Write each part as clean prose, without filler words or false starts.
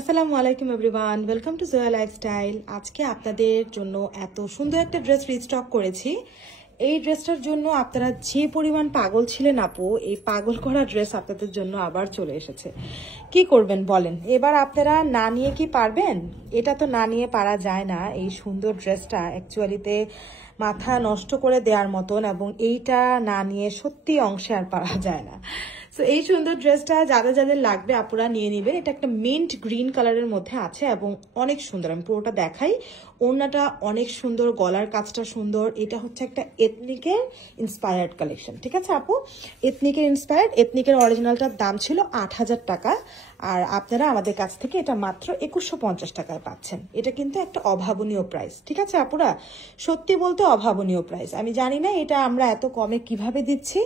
আসসালামু আলাইকুম everyone, welcome to Zoya lifestyle. আজকে আপনাদের জন্য এত সুন্দর একটা ড্রেস রিস্টক করেছি। এই ড্রেসটার জন্য আপনারা যে পরিমাণ পাগল ছিলেন আপু, এই পাগল করা ড্রেস আপনাদের জন্য আবার চলে এসেছে। কি করবেন বলেন, এবার আপনারা না নিয়ে কি পারবেন? এটা তো না নিয়ে পারা যায় না। এই সুন্দর ড্রেসটা অ্যাকচুয়ালিতে মাথা নষ্ট করে দেওয়ার মতন, এবং এইটা না নিয়ে সত্যি অংশে আর পারা যায় না। তো এই সুন্দর ড্রেসটা যাদের যাদের লাগবে আপুরা নিয়ে নিবেন। এটা একটা মিন্ট গ্রিন কালারের মধ্যে আছে এবং অনেক সুন্দর। আমি পুরোটা দেখাই। ওড়নাটা অনেক সুন্দর, গলার কাজটা সুন্দর। এটা হচ্ছে একটা এথনিকের ইন্সপায়ার্ড কালেকশন, ঠিক আছে আপু? এথনিকের ইন্সপায়ার্ড। এথনিকের অরিজিনালটার দাম ছিল ৮,০০০ টাকা, আর আপনারা আমাদের কাছ থেকে এটা মাত্র ২১৫০ টাকায় পাচ্ছেন। এটা কিন্তু একটা অভাবনীয় প্রাইস, ঠিক আছে আপুরা? সত্যি বলতে অভাবনীয় প্রাইস। আমি জানি না এটা আমরা এত কমে কিভাবে দিচ্ছি,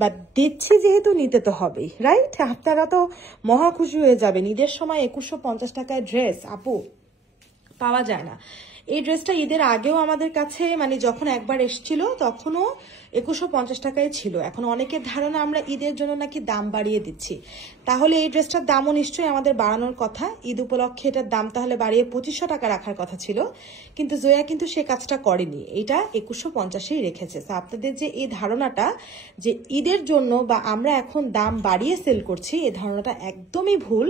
বাট দিচ্ছি যেহেতু নিতে তো হবেই, রাইট? আপনারা তো মহা খুশি হয়ে যাবেন। ঈদের সময় ২১৫০ টাকায় ড্রেস আপু পাওয়া যায় না। এই ড্রেসটা ঈদের আগেও আমাদের কাছে, মানে যখন একবার এসেছিল তখনও ২১৫০ টাকায় ছিল। এখন অনেকের ধারণা আমরা ঈদের জন্য নাকি দাম বাড়িয়ে দিচ্ছি। তাহলে এই ড্রেসটার দামও নিশ্চয়ই আমাদের বাড়ানোর কথা। ঈদ উপলক্ষে এটার দাম তাহলে বাড়িয়ে ২৫০০ টাকা রাখার কথা ছিল, কিন্তু জয়া কিন্তু সে কাজটা করেনি। এটা ২১৫০ই রেখেছে। তো আপনাদের যে এই ধারণাটা যে ঈদের জন্য বা আমরা এখন দাম বাড়িয়ে সেল করছি, এই ধারণাটা একদমই ভুল।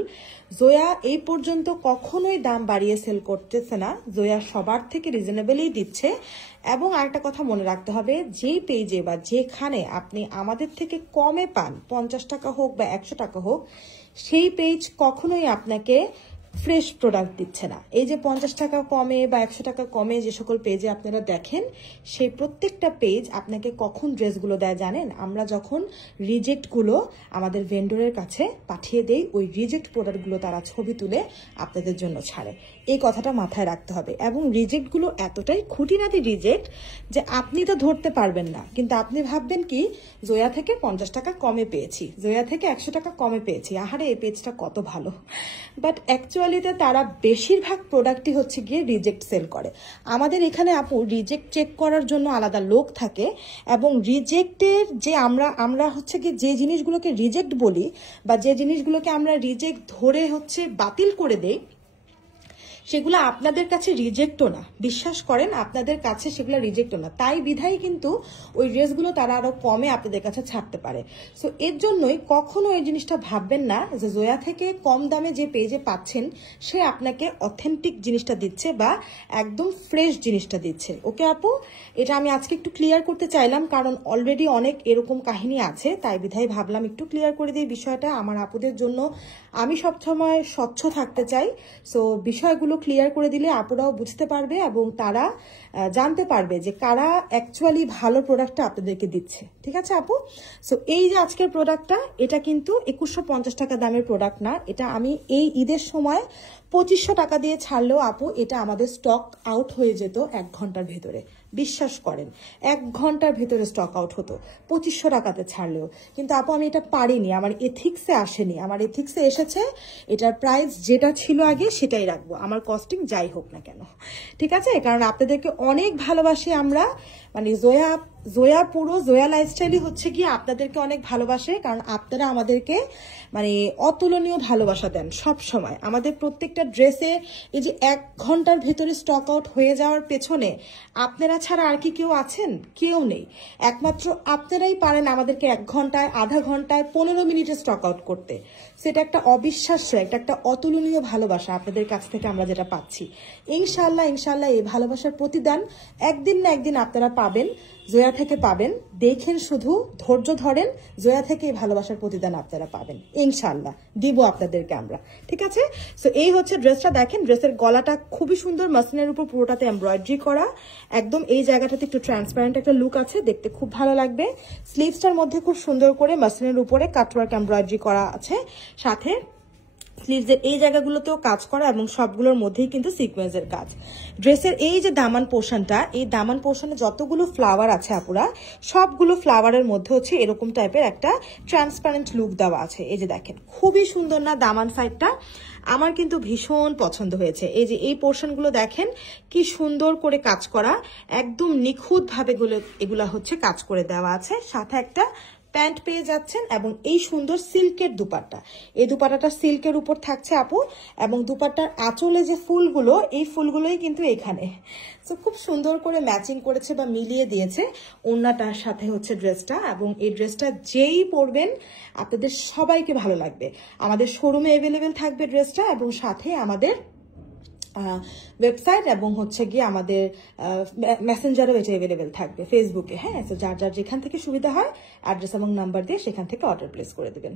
জয়া এই পর্যন্ত কখনোই দাম বাড়িয়ে সেল করতেছে না। জয়া সবার থেকে রিজনেবলই দিচ্ছে। এবং আরেকটা কথা মনে রাখতে হবে, যেই পেজে বা যেখানে আপনি আমাদের থেকে কমে পান, ৫০ টাকা হোক বা ১০০ টাকা হোক, সেই পেজ কখনোই আপনাকে ফ্রেশ প্রোডাক্ট দিচ্ছে না। এই যে ৫০ টাকা কমে বা ১০০ টাকা কমে যে সকল পেজে আপনারা দেখেন, সেই প্রত্যেকটা পেজ আপনাকে কখন ড্রেসগুলো দেয় জানেন? আমরা যখন রিজেক্টগুলো আমাদের ভেন্ডরের কাছে পাঠিয়ে দেই, ওই রিজেক্ট প্রোডাক্টগুলো তারা ছবি তুলে আপনাদের জন্য ছাড়ে। এই কথাটা মাথায় রাখতে হবে। এবং রিজেক্টগুলো এতটাই খুঁটিনাটি রিজেক্ট যে আপনি তো ধরতে পারবেন না, কিন্তু আপনি ভাববেন কি জয়া থেকে ৫০ টাকা কমে পেয়েছি, জয়া থেকে ১০০ টাকা কমে পেয়েছি, আহারে এই পেজটা কত ভালো। বাট অ্যাকচুয়ালিতে তারা বেশিরভাগ প্রোডাক্টই হচ্ছে গিয়ে রিজেক্ট সেল করে। আমাদের এখানে আপু রিজেক্ট চেক করার জন্য আলাদা লোক থাকে, এবং রিজেক্টের যে আমরা হচ্ছে গিয়ে যে জিনিসগুলোকে রিজেক্ট বলি বা যে জিনিসগুলোকে আমরা রিজেক্ট ধরে হচ্ছে বাতিল করে দেই, সেগুলো আপনাদের কাছে রিজেক্টও না। বিশ্বাস করেন, আপনাদের কাছে সেগুলো রিজেক্টও না। তাই বিধায় কিন্তু ওই ড্রেসগুলো তারা আরো কমে আপনাদের কাছে ছাড়তে পারে। সো এর জন্যই কখনো এই জিনিসটা ভাববেন না যে জয়া থেকে কম দামে যে পেজে পাচ্ছেন সে আপনাকে অথেন্টিক জিনিসটা দিচ্ছে বা একদম ফ্রেশ জিনিসটা দিচ্ছে। ওকে আপু, এটা আমি আজকে একটু ক্লিয়ার করতে চাইলাম, কারণ অলরেডি অনেক এরকম কাহিনী আছে, তাই বিধায় ভাবলাম একটু ক্লিয়ার করে দিই বিষয়টা। আমার আপুদের জন্য আমি সবসময় স্বচ্ছ থাকতে চাই। সো বিষয়গুলো ক্লিয়ার করে দিলে আপুরাও বুঝতে পারবে এবং তারা জানতে পারবে যে কারা অ্যাকচুয়ালি ভালো প্রোডাক্টটা আপনাদেরকে দিচ্ছে, ঠিক আছে আপু? সো এই যে আজকের প্রোডাক্টটা, এটা কিন্তু ২১৫০ টাকা দামের প্রোডাক্ট না। এটা আমি এই ঈদের সময় ২৫০০ টাকা দিয়ে ছাড়লেও আপু এটা আমাদের স্টক আউট হয়ে যেত ১ ঘন্টার ভেতরে। বিশ্বাস করেন, ১ ঘন্টার ভেতরে স্টক আউট হতো ২৫০০ টাকাতে ছাড়লেও। কিন্তু আপু আমি এটা পারিনি, আমার এথিক্সে আসেনি। আমার এথিক্সে এসেছে এটার প্রাইস যেটা ছিল আগে সেটাই রাখবো, আমার কস্টিং যাই হোক না কেন, ঠিক আছে? কারণ আপনাদেরকে অনেক ভালোবাসি আমরা, মানে জয়া পুরো জয়া লাইফস্টাইলই হচ্ছে গিয়ে আপনাদেরকে অনেক ভালোবাসে, কারণ আপনারা আমাদেরকে মানে অতুলনীয় ভালোবাসা দেন সব সময়। আমাদের প্রত্যেকটা ড্রেসে এই যে ১ ঘন্টার ভেতরে স্টক আউট হয়ে যাওয়ার পেছনে আপনারা ছাড়া আর কি কেউ আছেন? কেউ নেই। একমাত্র আপনারাই পারেন আমাদেরকে ১ ঘন্টায়, আধা ঘন্টায়, ১৫ মিনিটে স্টক আউট করতে। সেটা একটা অবিশ্বাস্য, একটা অতুলনীয় ভালোবাসা আপনাদের কাছ থেকে আমরা যেটা পাচ্ছি। ইনশাল্লাহ ইনশাল্লাহ এই ভালোবাসার প্রতিদান একদিন না একদিন আপনারা পাবেন, জয়া থেকে পাবেন। দেখেন, শুধু ধৈর্য ধরেন, জয়া থেকে এই ভালোবাসার প্রতিদান আপনারা পাবেন ইনশাল্লাহ, দিব আপনাদেরকে আমরা, ঠিক আছে? সো এই হচ্ছে ড্রেসটা। দেখেন ড্রেসের গলাটা খুবই সুন্দর, মাসলিনের উপর পুরোটাতে এমব্রয়ডারি করা, একদম এই জায়গাটাতে একটু ট্রান্সপারেন্ট একটা লুক আছে, দেখতে খুব ভালো লাগবে। স্লিভসটার মধ্যে খুব সুন্দর করে মাসলিনের উপরে কাটওয়ার্ক এমব্রয়ডারি করা আছে, সাথে স্লিভসের এই জায়গাগুলোতেও কাজ করা, এবং সবগুলোর মধ্যেই কিন্তু সিকোয়েন্সের কাজ। ড্রেসের এই যে দামান পোর্শনটা, এই দামান পোর্শনে যতগুলো ফ্লাওয়ার আছে আপুরা, সবগুলো ফ্লাওয়ারের মধ্যে হচ্ছে এরকম টাইপের একটা ট্রান্সপারেন্ট লুক দেওয়া আছে। এই যে দেখেন, খুবই সুন্দর না দামান সাইডটা? আমার কিন্তু ভীষণ পছন্দ হয়েছে। এই যে এই পোর্শনগুলো দেখেন কি সুন্দর করে কাজ করা, একদম নিখুঁত ভাবে এগুলা হচ্ছে কাজ করে দেওয়া আছে, সাথে একটা প্যান্ট পেয়ে যাচ্ছেন এবং এই সুন্দর সিল্কের দুপাট্টা। এই দুপাট্টাটা সিল্কের উপর থাকছে আপু, এবং দুপাট্টার আঁচলে যে ফুলগুলো, এই ফুলগুলোই কিন্তু এখানে। তো খুব সুন্দর করে ম্যাচিং করেছে বা মিলিয়ে দিয়েছে ওড়নাটার সাথে হচ্ছে ড্রেসটা, এবং এই ড্রেসটা যেই পরবেন আপনাদের সবাইকে ভালো লাগবে। আমাদের শোরুমে অ্যাভেলেবেল থাকবে ড্রেসটা, এবং সাথে আমাদের ওয়েবসাইট এবং হচ্ছে গিয়ে আমাদের মেসেঞ্জারও এটা অ্যাভেলেবেল থাকবে, ফেসবুকে। হ্যাঁ, তো যার যার যেখান থেকে সুবিধা হয় অ্যাড্রেস এবং নাম্বার দিয়ে সেখান থেকে অর্ডার প্লেস করে দেবেন।